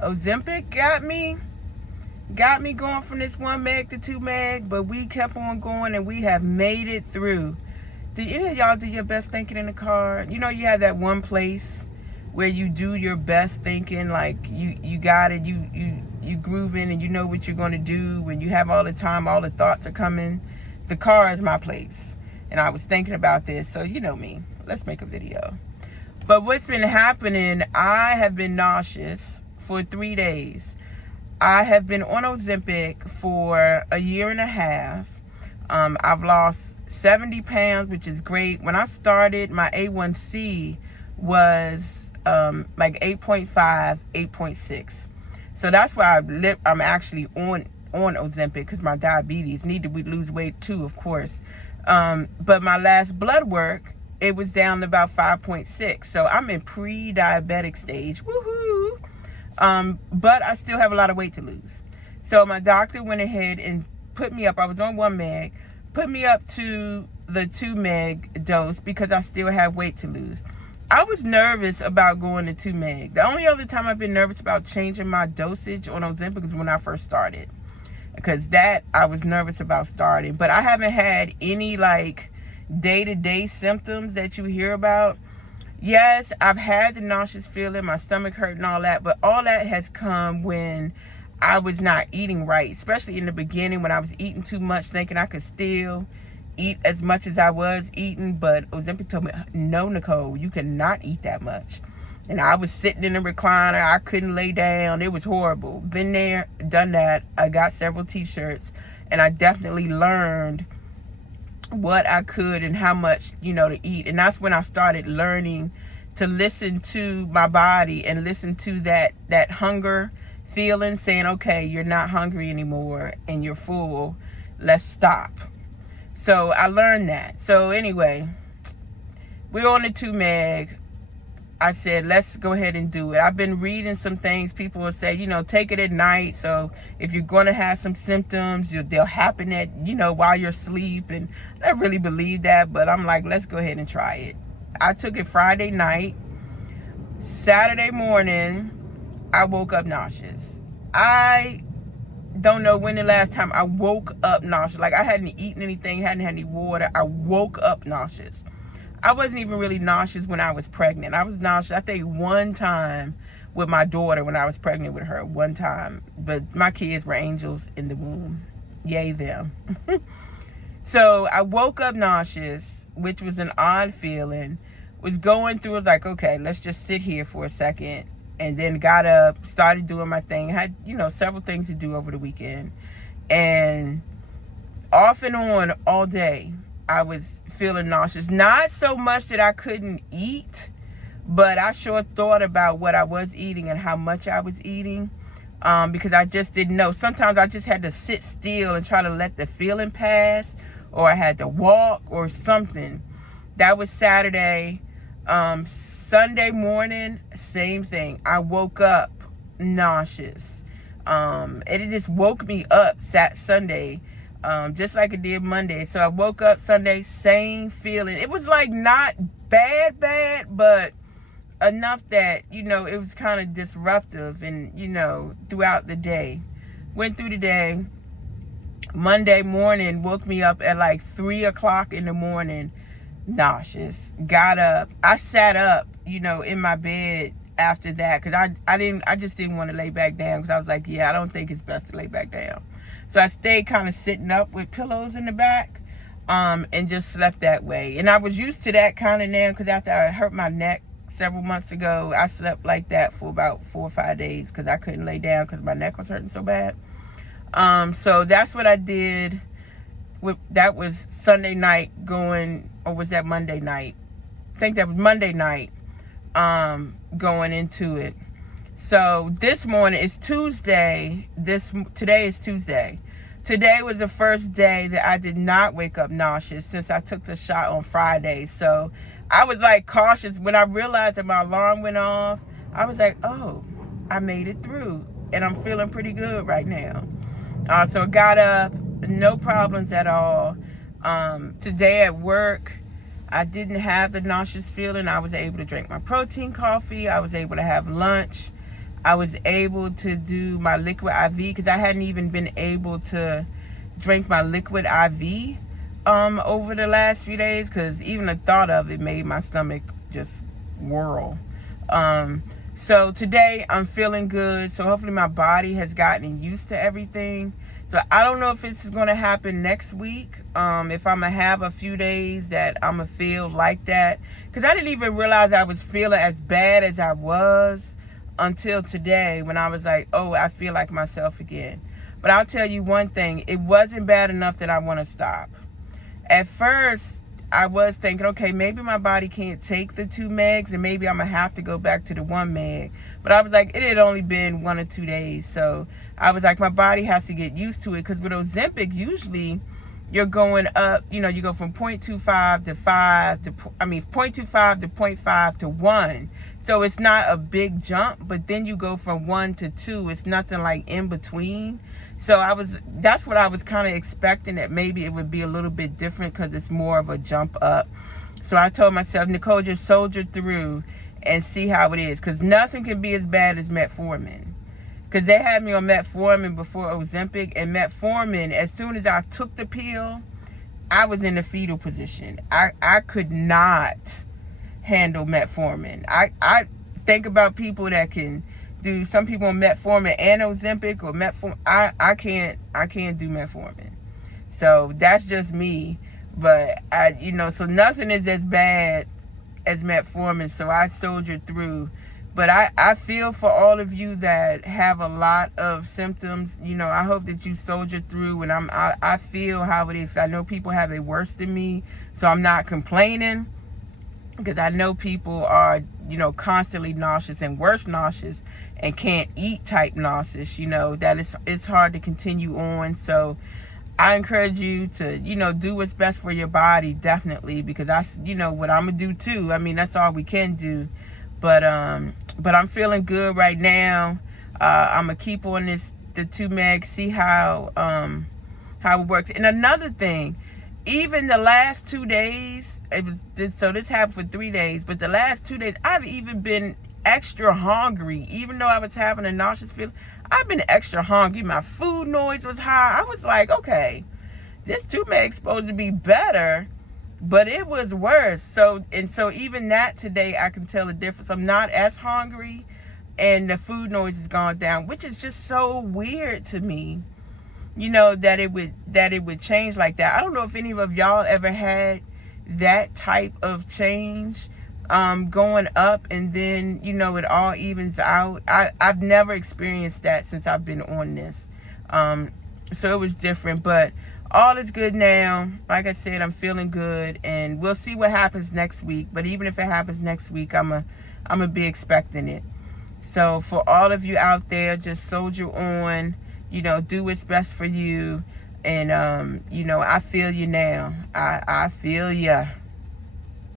Ozempic got me going from this 1 meg to 2 meg, but we kept on going and we have made it through. Did any of y'all do your best thinking in the car? You know, you have that one place where you do your best thinking, like you got it, you grooving and you know what you're going to do when you have all the time, all the thoughts are coming. The car is my place. And I was thinking about this, so you know me. Let's make a video. But what's been happening, I have been nauseous for 3 days. I have been on Ozempic for a year and a half. I've lost 70 pounds, which is great. When I started, my A1C was like 8.5, 8.6. So that's why I'm actually on Ozempic, because my diabetes need to lose weight too, of course. But my last blood work, it was down to about 5.6. So I'm in pre-diabetic stage. Woohoo! But I still have a lot of weight to lose. So my doctor went ahead and put me up. I was on 1 meg, put me up to the 2 meg dose because I still have weight to lose. I was nervous about going to 2 meg. The only other time I've been nervous about changing my dosage on Ozempic was when I first started, because that I was nervous about starting. But I haven't had any like day-to-day symptoms that you hear about. Yes, I've had the nauseous feeling, my stomach hurt and all that, but all that has come when I was not eating right, especially in the beginning when I was eating too much, thinking I could still eat as much as I was eating. But Ozempic told me, no, Nicole, you cannot eat that much. And I was sitting in a recliner. I couldn't lay down. It was horrible. Been there, done that. I got several t-shirts, and I definitely learned what I could and how much, to eat. And that's when I started learning to listen to my body and listen to that hunger feeling, saying, okay, you're not hungry anymore and you're full. Let's stop. So I learned that. So anyway, we're on the 2 meg. I said, let's go ahead and do it. I've been reading some things. People will say, take it at night. So if you're going to have some symptoms, they'll happen at, while you're asleep. And I really believe that, but I'm like, let's go ahead and try it. I took it Friday night. Saturday morning, I woke up nauseous. I don't know when the last time I woke up nauseous. Like I hadn't eaten anything, hadn't had any water. I woke up nauseous. I wasn't even really nauseous when I was pregnant. I was nauseous, I think, one time with my daughter when I was pregnant with her, one time. But my kids were angels in the womb. Yay, them. So I woke up nauseous, which was an odd feeling. Was going through, was like, okay, let's just sit here for a second. And then got up, started doing my thing. Had, several things to do over the weekend. And off and on all day, I was feeling nauseous. Not so much that I couldn't eat, but I sure thought about what I was eating and how much I was eating, because I just didn't know. Sometimes I just had to sit still and try to let the feeling pass, or I had to walk or something. That was Saturday. Sunday morning, same thing. I woke up nauseous. It just woke me up Sunday. Just like it did Monday. So I woke up Sunday, same feeling. It was like not bad, but enough that, it was kind of disruptive and, throughout the day. Went through the day. Monday morning, woke me up at like 3 o'clock in the morning, nauseous. Got up. I sat up, in my bed after that, because I just didn't want to lay back down, because I was like, yeah, I don't think it's best to lay back down. So I stayed kind of sitting up with pillows in the back, and just slept that way. And I was used to that kind of now, because after I hurt my neck several months ago, I slept like that for about 4 or 5 days, because I couldn't lay down because my neck was hurting so bad. So that's what I did. That was Sunday night or was that Monday night? I think that was Monday night, going into it. So this morning is Tuesday. Today is Tuesday. Today was the first day that I did not wake up nauseous since I took the shot on Friday. So I was like cautious. When I realized that my alarm went off, I was like, oh, I made it through. And I'm feeling pretty good right now. So I got up, no problems at all. Today at work, I didn't have the nauseous feeling. I was able to drink my protein coffee. I was able to have lunch. I was able to do my liquid IV because I hadn't even been able to drink my liquid IV over the last few days, because even the thought of it made my stomach just whirl. So today I'm feeling good. So hopefully my body has gotten used to everything. So I don't know if it's going to happen next week. If I'm going to have a few days that I'm going to feel like that. Because I didn't even realize I was feeling as bad as I was until today, when I was like, oh, I feel like myself again. But I'll tell you one thing. It wasn't bad enough that I want to stop. At first, I was thinking, okay, maybe my body can't take the 2 megs and maybe I'm going to have to go back to the 1 meg. But I was like, it had only been 1 or 2 days. So I was like, my body has to get used to it. Because with Ozempic, usually you're going up, you know, you go from 0.25 to 5 to, 0.25 to 0.5 to 1. So it's not a big jump, but then you go from 1 to 2. It's nothing like in between. So that's what I was kind of expecting, that maybe it would be a little bit different because it's more of a jump up. So I told myself, Nicole, just soldier through and see how it is. Because nothing can be as bad as metformin. Because they had me on metformin before Ozempic. And metformin, as soon as I took the pill, I was in the fetal position. I could not handle metformin. I think about people that can do, some people on metformin and Ozempic or metformin. I can't do metformin. So that's just me. But so nothing is as bad as metformin. So I soldiered through. But I feel for all of you that have a lot of symptoms. I hope that you soldier through. And I feel how it is. I know people have it worse than me, so I'm not complaining. Because I know people are, constantly nauseous and worse nauseous and can't eat type nauseous, that it's hard to continue on. So I encourage you to, do what's best for your body, definitely, because what I'm going to do too. That's all we can do. But I'm feeling good right now. I'm going to keep on the 2 meg, see how it works. And another thing, even the last 2 days, this happened for 3 days, but the last 2 days, I've even been extra hungry. Even though I was having a nauseous feeling, I've been extra hungry. My food noise was high. I was like, okay, this 2 meg supposed to be better, but it was worse. So even that today, I can tell the difference. I'm not as hungry, and the food noise has gone down, which is just so weird to me. That it would change like that. I don't know if any of y'all ever had that type of change, going up and then, it all evens out. I've never experienced that since I've been on this. So it was different, but all is good now. Like I said, I'm feeling good, and we'll see what happens next week. But even if it happens next week, I'm gonna be expecting it. So for all of you out there, just soldier on. Do what's best for you. And, I feel you now. I feel ya.